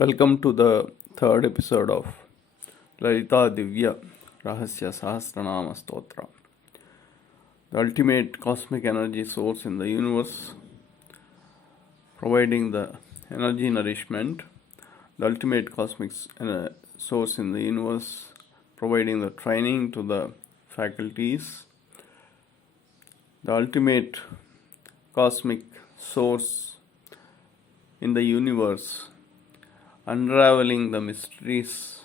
Welcome to the third episode of Lalitha Sahasranam Stotra, the ultimate cosmic energy source in the universe, providing the energy nourishment, the ultimate cosmic source in the universe, providing the training to the faculties, the ultimate cosmic source in the universe, unraveling the mysteries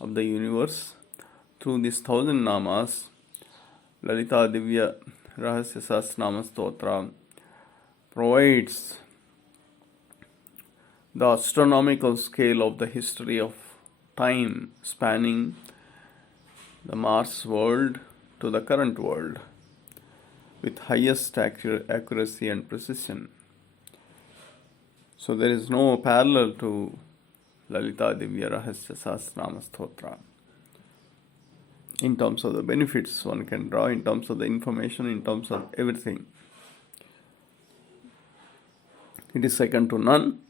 of the universe through these 1,000 namas. Lalitha Sahasranam Stotra provides the astronomical scale of the history of time spanning the Mars world to the current world with highest accuracy and precision. So there is no parallel to Lalitha Sahasranam Stotra in terms of the benefits one can draw, in terms of the information, in terms of everything. It is second to none,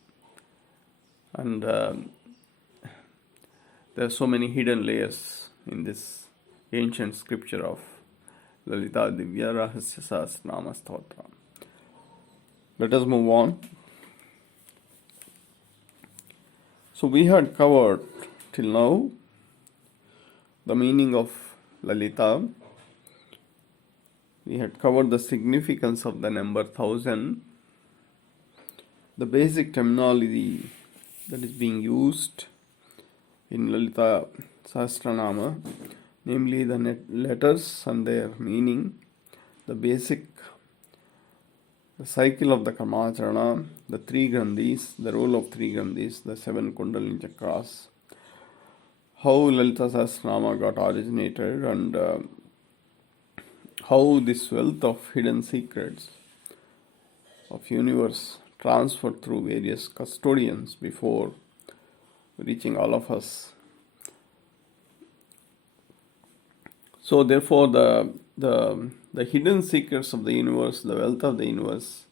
and there are so many hidden layers in this ancient scripture of Lalitha Sahasranam Stotra. Let us move on. So we had covered till now the meaning of Lalitha. We had covered the significance of the number 1,000, the basic terminology that is being used in Lalitha Sahasranama, namely the letters and their meaning, the cycle of the Karmacharana, the three Grandhis, the role of three Grandhis, the 7 Kundalini Chakras, how Lalitha Sahasranama got originated, and how this wealth of hidden secrets of universe transferred through various custodians before reaching all of us. So therefore the hidden secrets of the universe, the wealth of the universe,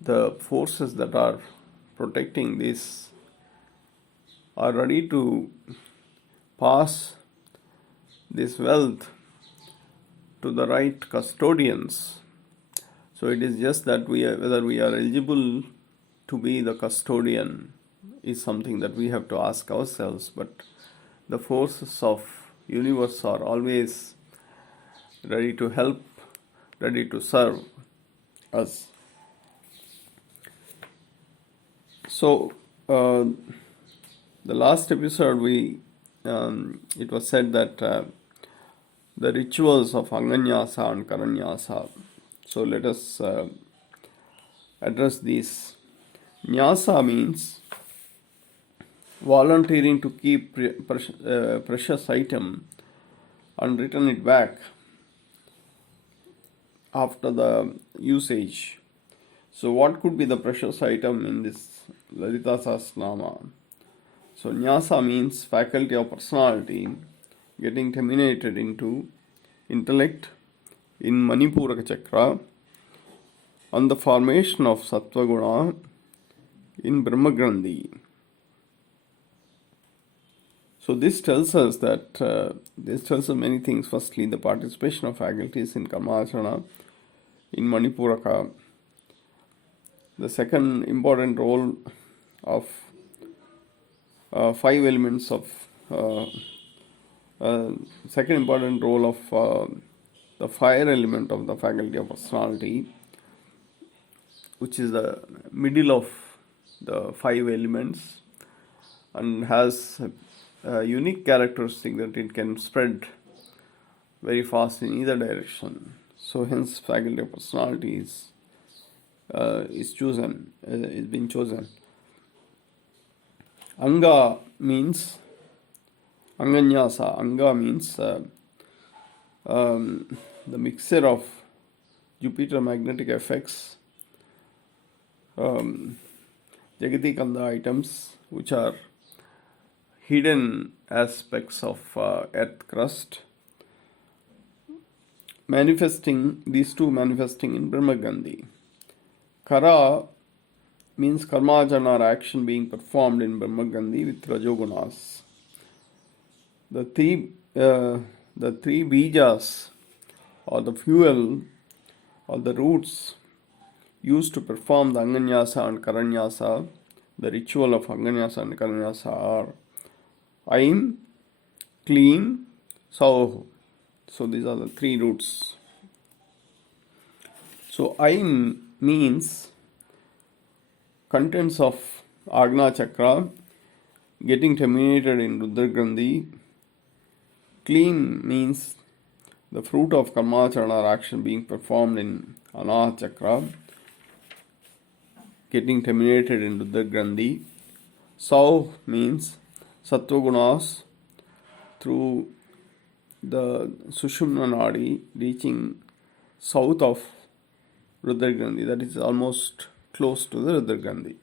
the forces that are protecting this are ready to pass this wealth to the right custodians. So it is just that whether we are eligible to be the custodian is something that we have to ask ourselves, but the forces of universe are always ready to help, ready to serve us. So the last episode it was said that the rituals of Anganyasa and Karanyasa. So let us address these. Nyasa means volunteering to keep precious item and return it back after the usage. So what could be the precious item in this Lalitha Sahasranama? So Nyasa means faculty of personality getting terminated into intellect in Manipuraka Chakra and the formation of Sattva Guna in Brahma Grandhi. So this tells us many things. Firstly, the participation of faculties in Karmacharana in Manipuraka. The second important role of 5 elements of second important role of the fire element of the faculty of personality, which is the middle of the 5 elements and has a unique characteristic that it can spread very fast in either direction. So hence faculty of personality is been chosen. Anga means Anganyasa. Anga means the mixture of Jupiter magnetic effects, Jagati Kanda items, which are hidden aspects of earth crust, these two manifesting in Brahma Gandhi. Kara means karmacharana or action being performed in Brahmagandhi with Rajogunas. The three bijas, or the fuel, or the roots used to perform the Anganyasa and Karanyasa, the ritual of Anganyasa and Karanyasa are Aim, Clean, Sauh. So these are the three roots. So Aim means contents of Agna Chakra getting terminated in Rudra Grandhi. Clean means the fruit of karmacharana or action being performed in Anahata Chakra getting terminated in Rudra Grandhi. Sau means sattva gunas through the Sushumna Nadi reaching south of Rudra Grandhi, that is almost close to the Rudra Grandhi.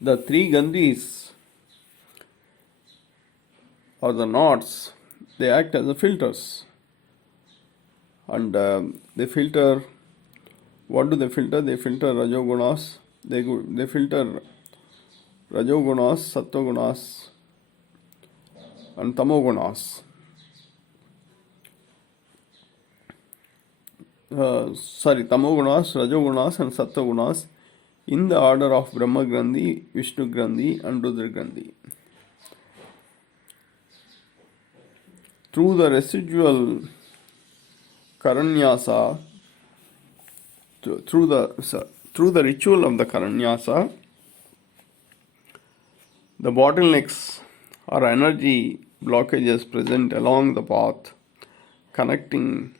The three Gandhis, or the knots, they act as the filters. And they filter, what do they filter? They filter Rajogunas, they filter Rajogunas, Sattvagunas and Tamogunas. Tamogunas, Rajogunas and Sattvagunas in the order of Brahma Grandhi, Vishnu Grandhi and Rudra Grandhi. Through the residual Karanyasa, through the ritual of the Karanyasa, the bottlenecks or energy blockages present along the path connecting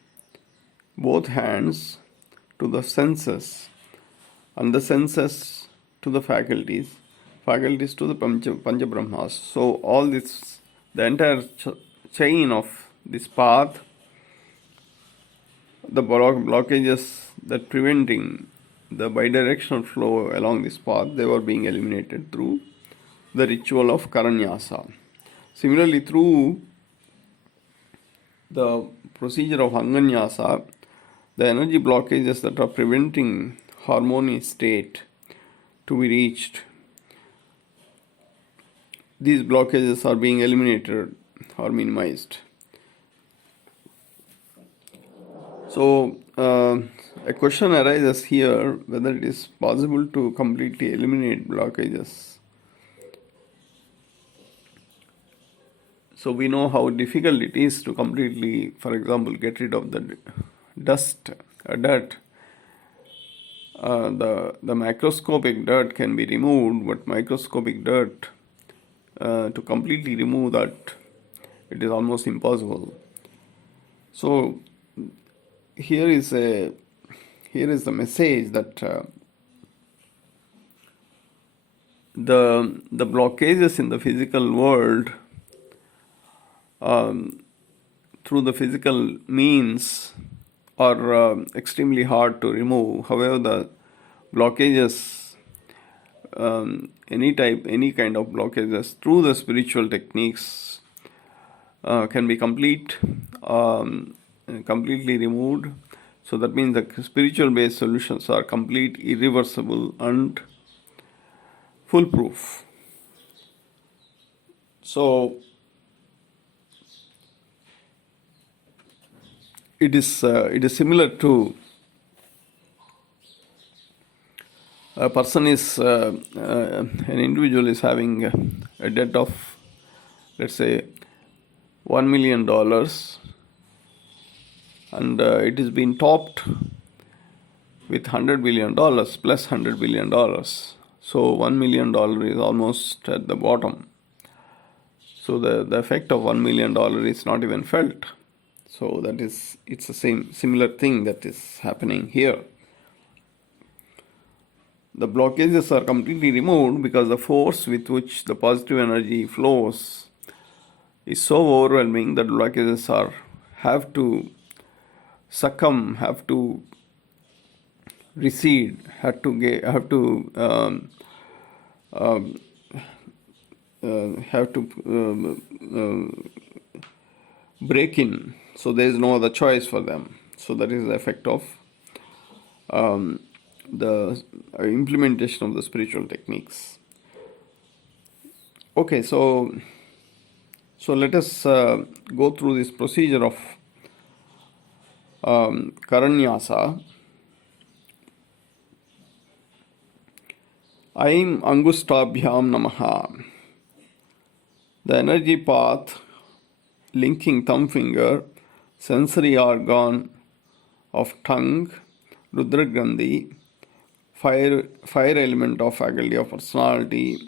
both hands to the senses and the senses to the faculties to the Pancha Brahmas. So all this, the entire chain of this path, the blockages that preventing the bidirectional flow along this path, they were being eliminated through the ritual of Karanyasa. Similarly, through the procedure of Anganyasa, the energy blockages that are preventing harmonious state to be reached, these blockages are being eliminated or minimized. So, a question arises here whether it is possible to completely eliminate blockages. So we know how difficult it is to completely, for example, get rid of the dust, dirt. The macroscopic dirt can be removed, but microscopic dirt, to completely remove that, it is almost impossible. So here is the message that the blockages in the physical world through the physical means are extremely hard to remove. However, the blockages, any kind of blockages through the spiritual techniques can be completely removed. So that means the spiritual based solutions are complete, irreversible and foolproof. So it is similar to a person is an individual is having a debt of, let's say, $1 million, and it is being topped with $100 billion plus $100 billion. So $1 million is almost at the bottom. So the effect of $1 million is not even felt. So it's the similar thing that is happening here. The blockages are completely removed because the force with which the positive energy flows is so overwhelming that blockages have to succumb, have to recede, have to break in. So there is no other choice for them. So that is the effect of the implementation of the spiritual techniques. Okay, so let us go through this procedure of Karanyasa. Aim Angustabhyam Namaha. The energy path linking thumb finger, sensory organ of tongue, Rudra Grandhi, fire element of faculty of personality,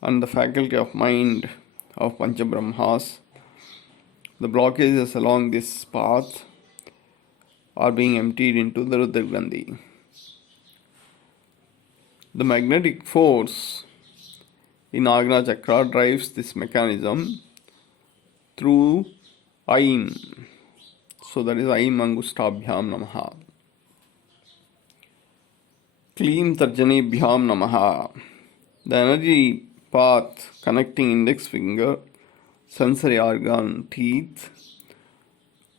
and the faculty of mind of Panchabrahmas. The blockages along this path are being emptied into the Rudra Grandhi. The magnetic force in Agna Chakra drives this mechanism through Aim. So that is Aim Angustabhyam Namaha. Kleem Tarjanebhyam Namaha. The energy path connecting index finger, sensory organ, teeth,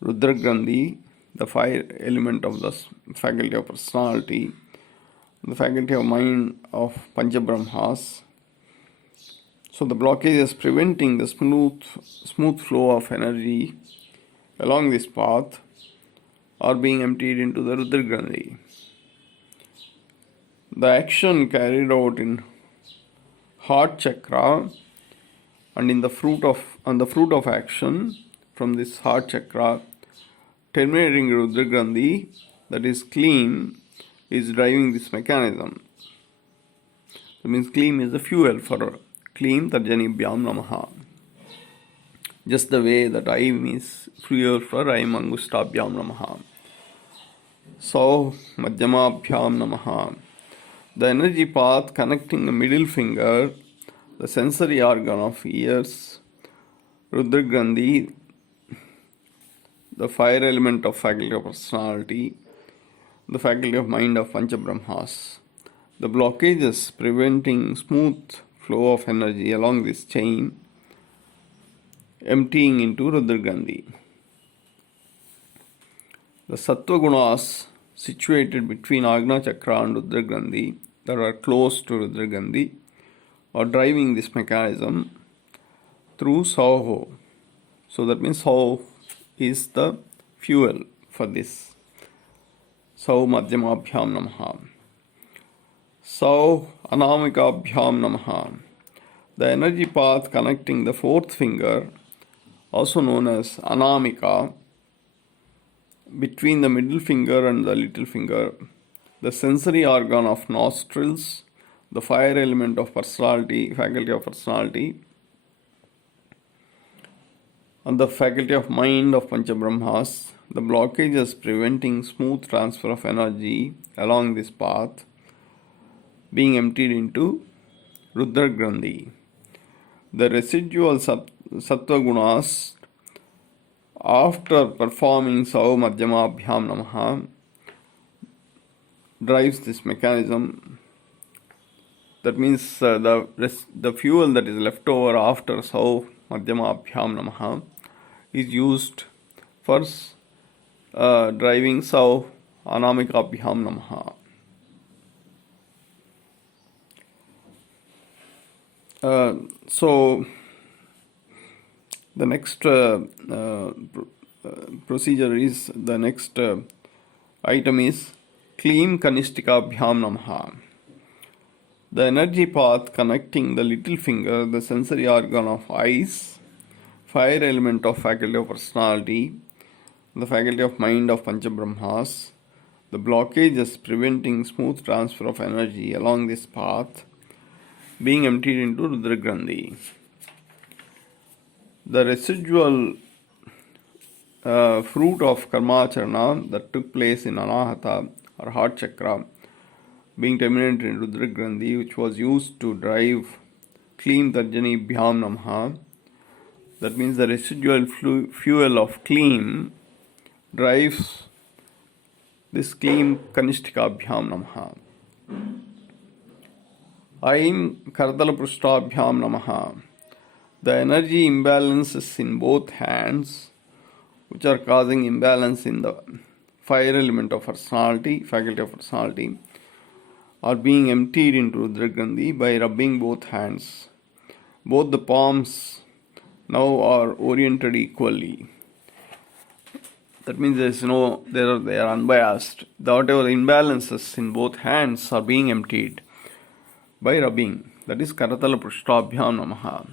Rudra Grandhi, the fire element of the faculty of personality, the faculty of mind of Panchabrahmas. So the blockage is preventing the smooth flow of energy along this path are being emptied into the Rudra Grandhi. The action carried out in heart chakra and in the fruit of action from this heart chakra terminating Rudra Grandhi, that is Kleem, is driving this mechanism. That means Kleem is the fuel for Kleem Tarjanebhyam Namaha. Just the way that Aim is fuel for Aim Angustabhyam Namaha. So Madhyamabhyam Namaha. The energy path connecting the middle finger, the sensory organ of ears, Rudra Grandhi, the fire element of faculty of personality, the faculty of mind of Panchabrahmas. The blockages preventing smooth flow of energy along this chain, emptying into Rudra Grandhi. The Sattva Gunas situated between Agna Chakra and Rudra Grandhi that are close to Rudra Grandhi are driving this mechanism through Sauho. So that means Sau is the fuel for this. Sau Madhyamabhyam Namaha. Sau Anamikabhyam Namaha. The energy path connecting the fourth finger, also known as Anamika, between the middle finger and the little finger, the sensory organ of nostrils, the fire element of personality, faculty of personality, and the faculty of mind of Panchabrahmas. The blockage is preventing smooth transfer of energy along this path, being emptied into Rudra Grandhi. The residual Sattva Gunas, after performing Sau Madhyamabhyam Namaha, drives this mechanism. That means the fuel that is left over after Sau Madhyamabhyam Namaha is used for driving Sau Anamikabhyam Namaha. So the next procedure is, the next item is Kleem Kanishtikabhyam Namaha. The energy path connecting the little finger, the sensory organ of eyes, fire element of faculty of personality, the faculty of mind of Panchabrahmas. The blockage is preventing smooth transfer of energy along this path, being emptied into Rudra Grandhi. The residual fruit of Karmacharana that took place in Anahata or heart chakra, being terminated in Rudra Grandhi, which was used to drive Kleem Tarjanebhyam Namaha. That means the residual fuel of Kleem drives this Kleem Kanishtikabhyam Namaha. Aim Kardalaprushtabhyam Namaha. The energy imbalances in both hands, which are causing imbalance in the fire element of personality, faculty of personality, are being emptied into Rudra Grandhi by rubbing both hands. Both the palms now are oriented equally. That means they are unbiased. Whatever imbalances in both hands are being emptied by rubbing. That is Karatala Prishtabhyam Namaha.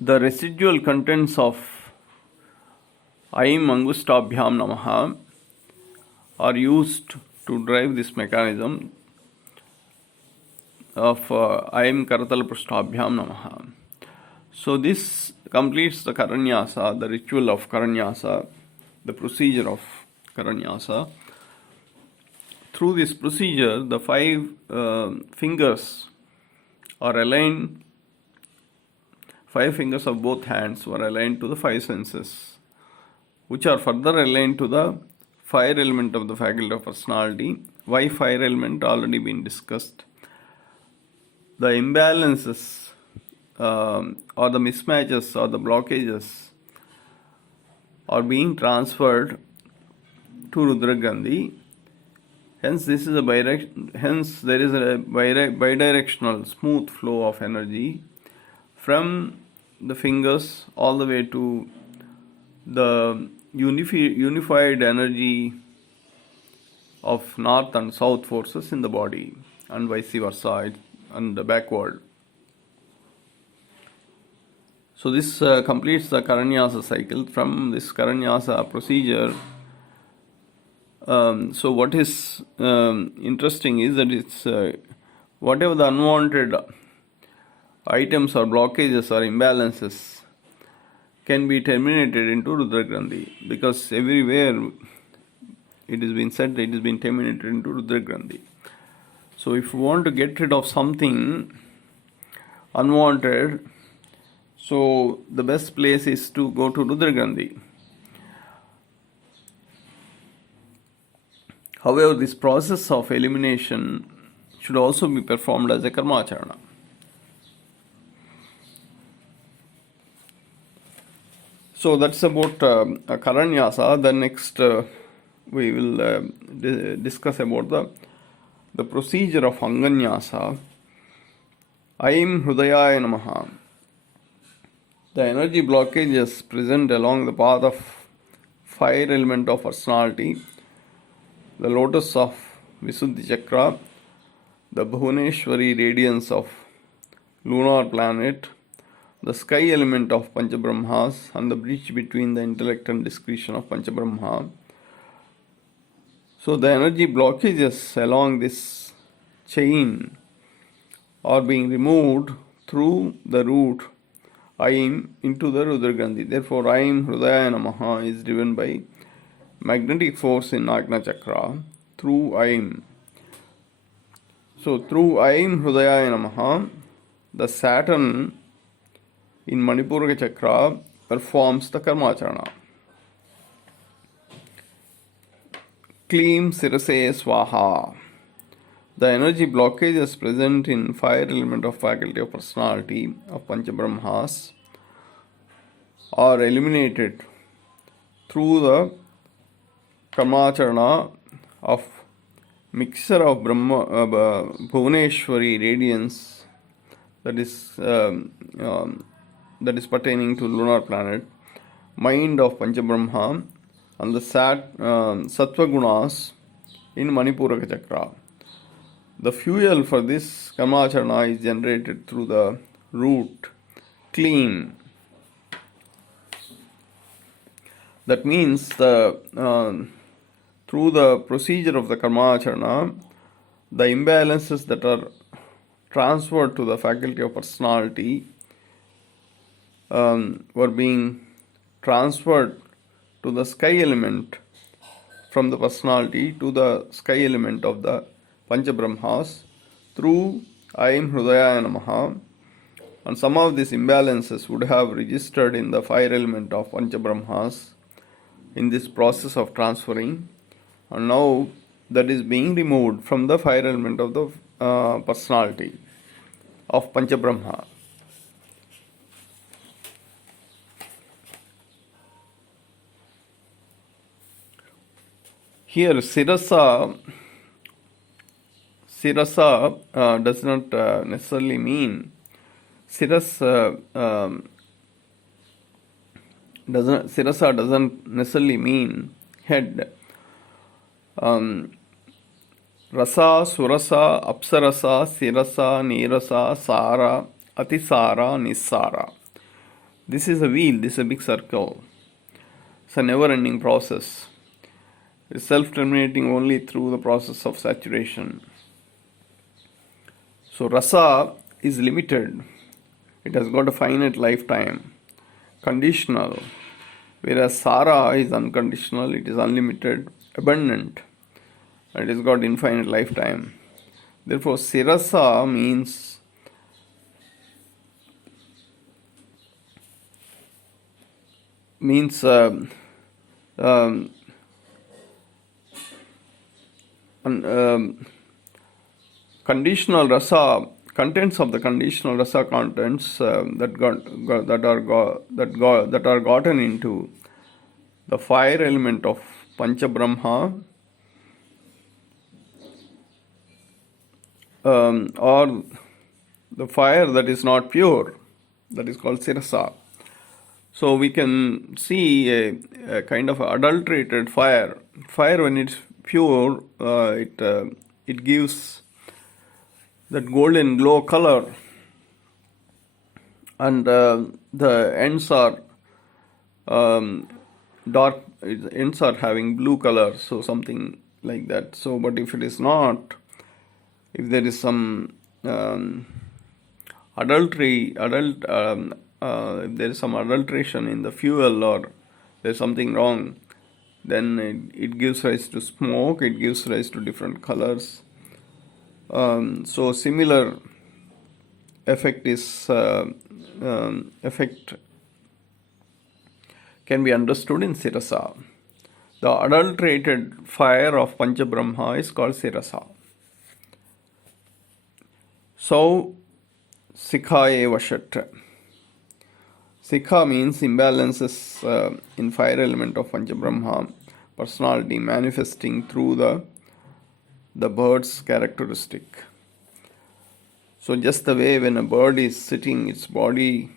The residual contents of Aim Angustabhyam Namaha are used to drive this mechanism of Aim Karatala Prishtabhyam Namaha. So this completes the Karanyasa, the ritual of Karanyasa, the procedure of Karanyasa. Through this procedure, the 5 fingers are aligned, 5 fingers of both hands were aligned to the 5 senses, which are further aligned to the fire element of the faculty of personality. Why fire element? Already been discussed. The imbalances or the mismatches or the blockages are being transferred to Rudra Grandhi. Hence, there is a bidirectional smooth flow of energy from the fingers all the way to the unified energy of north and south forces in the body, and vice versa, and backward. So this completes the Karanyasa cycle. From this Karanyasa procedure, so what is interesting is that it's whatever the unwanted items or blockages or imbalances can be terminated into Rudra Grandhi, because everywhere it has been said that it has been terminated into Rudra Grandhi. So if you want to get rid of something unwanted, so the best place is to go to Rudra Grandhi. However, this process of elimination should also be performed as a karmacharana. So that's about Karanyasa. The next we will discuss about the procedure of Anganyasa. Aim Hrudayaya Namaha. The energy blockages present along the path of fire element of personality, the lotus of Visuddhi Chakra, the Bhuvaneshwari radiance of lunar planet, the sky element of Panchabrahmas, and the bridge between the intellect and discretion of Panchabrahma. So the energy blockages along this chain are being removed through the root Aim into the Rudra Grandhi. Therefore, Aim Hrudaya Namaha is driven by magnetic force in Agna Chakra through Aim. So, through Aim Hrudaya Namaha, the Saturn in Manipuraka Chakra performs the Karmacharana. Kleem Sirase Swaha. The energy blockages present in fire element of faculty of personality of Panchabrahmas are eliminated through the Karmacharana of mixture of Bhuvaneshwari radiance that is pertaining to lunar planet, mind of Panchabrahma, and the Sattva Gunas in Manipuraka Chakra. The fuel for this Karmacharana is generated through the root Kleem. That means through the procedure of the Karmacharana, the imbalances that are transferred to the faculty of personality were being transferred to the sky element from the personality to the sky element of the Panchabrahmas through Aim Hrudaya Namaha, and some of these imbalances would have registered in the fire element of Panchabrahmas in this process of transferring, and now that is being removed from the fire element of the personality of Panchabrahma. Here, Sirasa does not necessarily mean Sirasa doesn't necessarily mean head. Rasa, Surasa, Apsarasa, Sirasa, Nirasa, Sara, Atisara, Nissara. This is a wheel, this is a big circle. It's a never-ending process. It's self-terminating only through the process of saturation. So rasa is limited. It has got a finite lifetime, conditional. Whereas Sara is unconditional, it is unlimited, abundant. It has got infinite lifetime. Therefore, Sirasa means conditional rasa, contents of the conditional rasa contents that are gotten into the fire element of Pancha Brahma, or the fire that is not pure, that is called Sirasa. So we can see a kind of adulterated fire. Fire, when it's pure, it gives that golden glow color, and the ends are dark. Ends are having blue color, so something like that. So, but if it is not, if there is some if there is some adulteration in the fuel, or there is something wrong, then it gives rise to smoke, it gives rise to different colors. So similar effect can be understood in Sirasa. The adulterated fire of Pancha Brahma is called Sirasa. So Sikhaye Vashat. Sikha means imbalances in fire element of Pancha Brahma, personality manifesting through the bird's characteristic. So just the way when a bird is sitting, its body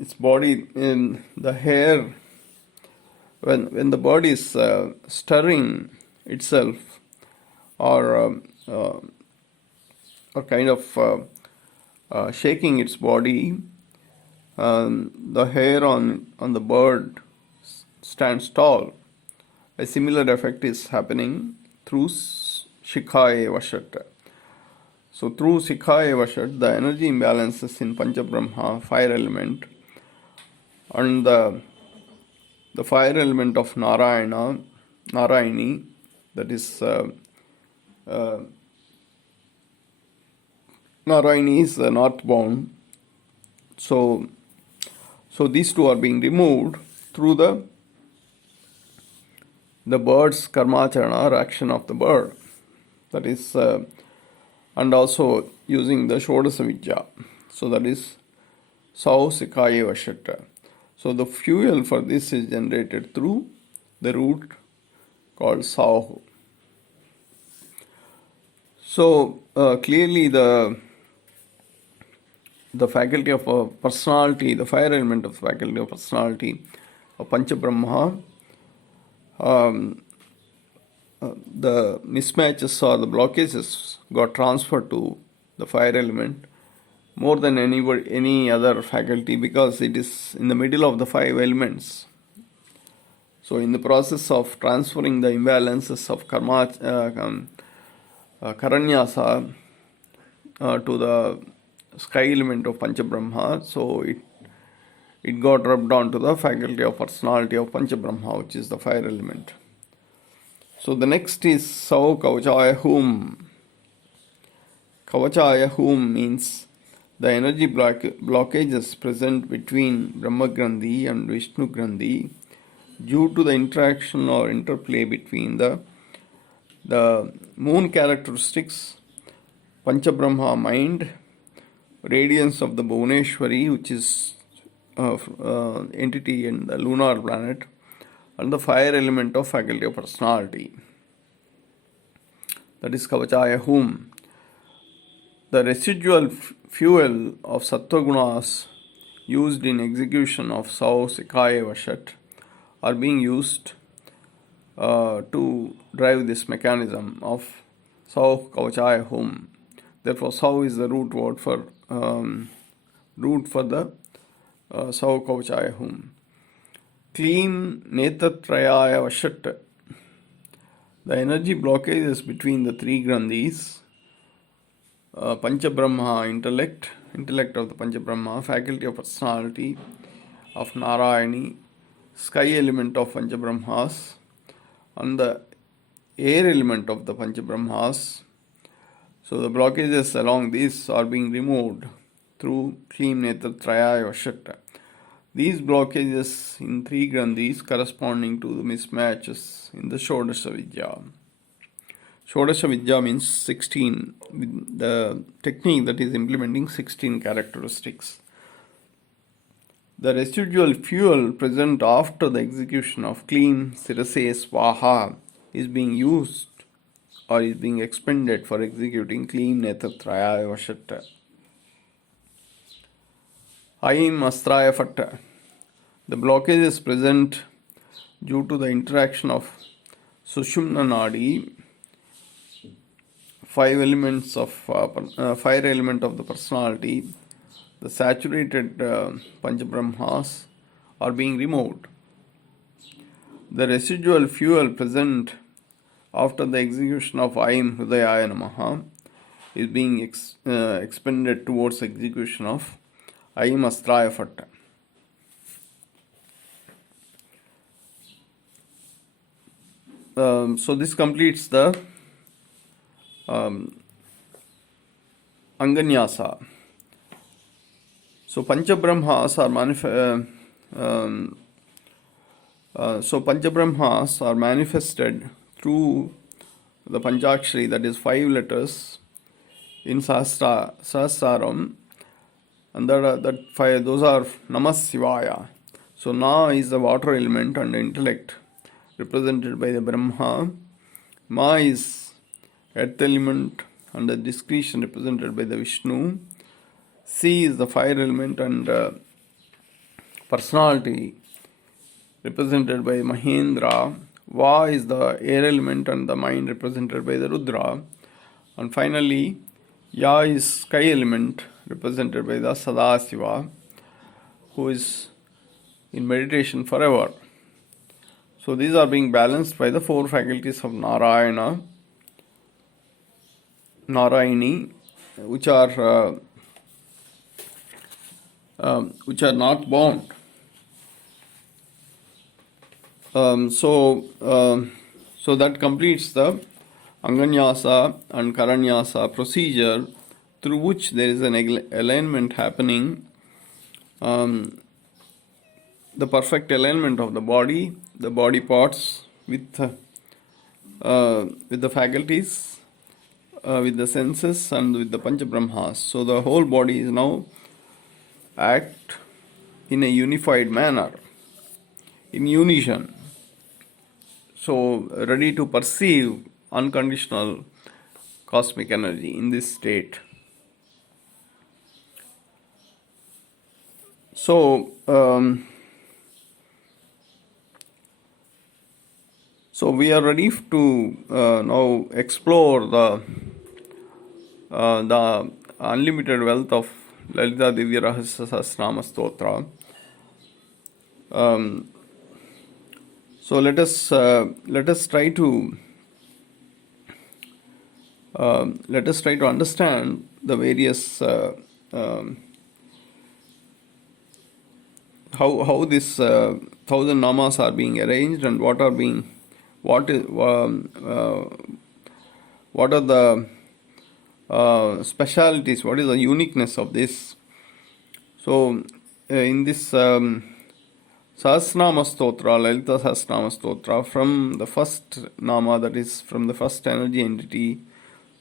its body in the hair, when the bird is stirring itself, or kind of shaking its body, the hair on the bird stands tall. A similar effect is happening through Shikhaye Vashat. So through Shikhaye Vashat, the energy imbalances in Pancha Brahma, fire element, and the fire element of Narayani, that is Narayani is northbound. So these two are being removed through the bird's karmacharana, or action of the bird. That is, and also using the Shodasa Vidya. So that is Sau Sikhaye Vashat. So the fuel for this is generated through the root called Sau. So clearly the faculty of personality, the fire element of the faculty of personality of Pancha Brahma, the mismatches or the blockages got transferred to the fire element more than any other faculty, because it is in the middle of the five elements. So in the process of transferring the imbalances of Karanyasa to the sky element of Pancha Brahma, so it got rubbed onto the faculty of personality of Pancha Brahma, which is the fire element. So the next is Sau Kavachaya Hum. Kavachaya Hum means the energy blockages present between Brahma Grandhi and Vishnu Grandhi due to the interaction or interplay between the moon characteristics, Pancha Brahma mind, radiance of the Bhuvneshwari, which is entity in the lunar planet, and the fire element of faculty of personality. That is Kavachaya Hum. The residual fuel of Sattva Gunas used in execution of Sao Sikaya Vashat are being used to drive this mechanism of Sao Kavachaya Hum. Therefore, Sao is the root word for the Sao Kavachaya Hum. Clean Netatrayaya Vashat. The energy blockages between the three Grandhis, Pancha Brahma, intellect of the Pancha Brahma, faculty of personality of Narayani, sky element of Pancha Brahmas, and the air element of the Pancha Brahmas. So the blockages along these are being removed through Klim Netra Trayaya Vashat. These blockages in three Grandhis corresponding to the mismatches in the Shodasha Vidya. Shodasha Vidya means 16, the technique that is implementing 16 characteristics. The residual fuel present after the execution of Klim Sirase Swaha is being used or is being expended for executing Klim Netatraya Vashat. Aim Astraya Fatta. The blockage is present due to the interaction of Sushumna Nadi, fire element of the personality. The saturated Panchabrahmas are being removed. The residual fuel present after the execution of Aim Hridayaya Namaha is being expended towards execution of Aim Astraya Fatta. So this completes the Anganyasa. So Panchabrahmas are manifested through the Panchakshari, that is 5 letters in Sahasraram, and those are Namah Shivaya. So Na is the water element and the intellect represented by the Brahma. Ma is earth element and the discretion represented by the Vishnu. C is the fire element and personality represented by Mahendra. Va is the air element and the mind represented by the Rudra. And finally, Ya is sky element represented by the Sadasiva, who is in meditation forever. So these are being balanced by the 4 faculties of Narayani, which are not bound. So that completes the Anganyasa and Karanyasa procedure, through which there is an alignment happening, the perfect alignment of the body parts with the faculties, with the senses and with the Panchabrahmas. So the whole body is now act in a unified manner, in unison. So ready to perceive unconditional cosmic energy in this state. So we are ready to now explore the unlimited wealth of Lalitha Divya Rahasya Sahasranama Stotra. So let us try to understand the various how this 1000 namas are being arranged, and what are the specialities, what is the uniqueness of this. So in this Sahasranama Stotra, Lalitha Sahasranama Stotra, from the first nama, that is from the first energy entity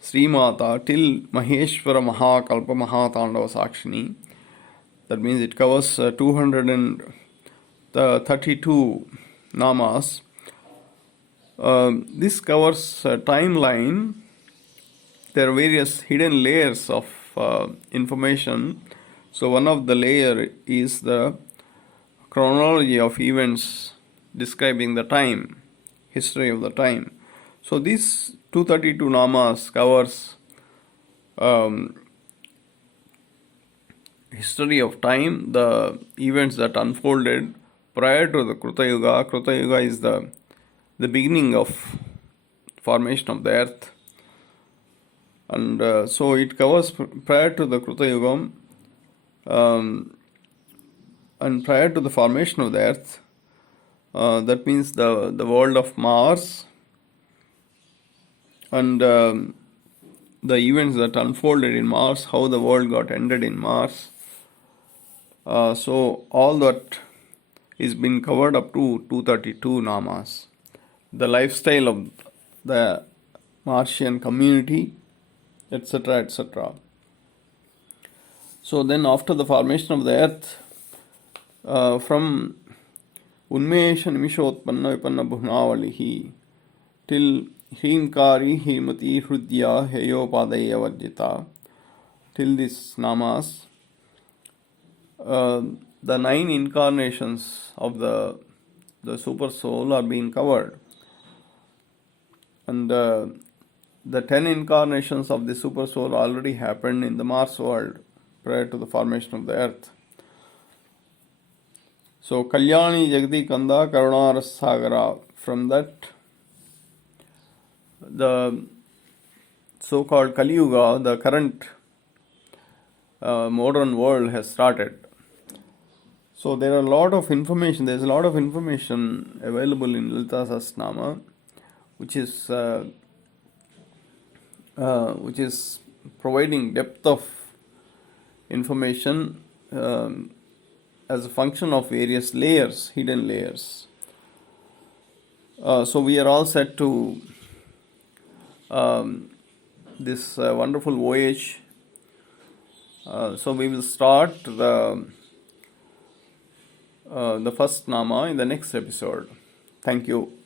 Srimata till Maheshwara Mahakalpa Mahatandava Sakshini, That means it covers 232 namas. This covers a timeline. There are various hidden layers of information. So one of the layer is the chronology of events describing the time, history of the time. So these 232 namas covers history of time, the events that unfolded prior to the Kruta Yuga. Kruta Yuga is the beginning of formation of the earth. And so it covers prior to the Kruta Yuga, and prior to the formation of the earth. That means the world of Mars, and the events that unfolded in Mars, how the world got ended in Mars. So all that is been covered up to 232 namas. The lifestyle of the Martian community, etc., etc. So then after the formation of the earth, from Unmesha Nimishotpanna Vipanna Bhunavalihi till Hrinkari Himati Hrudya Heyopadaya Varjita, till this namas, the 9 incarnations of the super soul are being covered. And the 10 incarnations of the super soul already happened in the Mars world prior to the formation of the earth. So Kalyani Jagati Kanda Karunarasagara, from that the so-called Kali Yuga, the current modern world has started. So there are a lot of information. There is a lot of information available in Lalitha Sahasranam, which is providing depth of information as a function of various layers, hidden layers. So we are all set to this wonderful voyage. So we will start the first nama in the next episode. Thank you.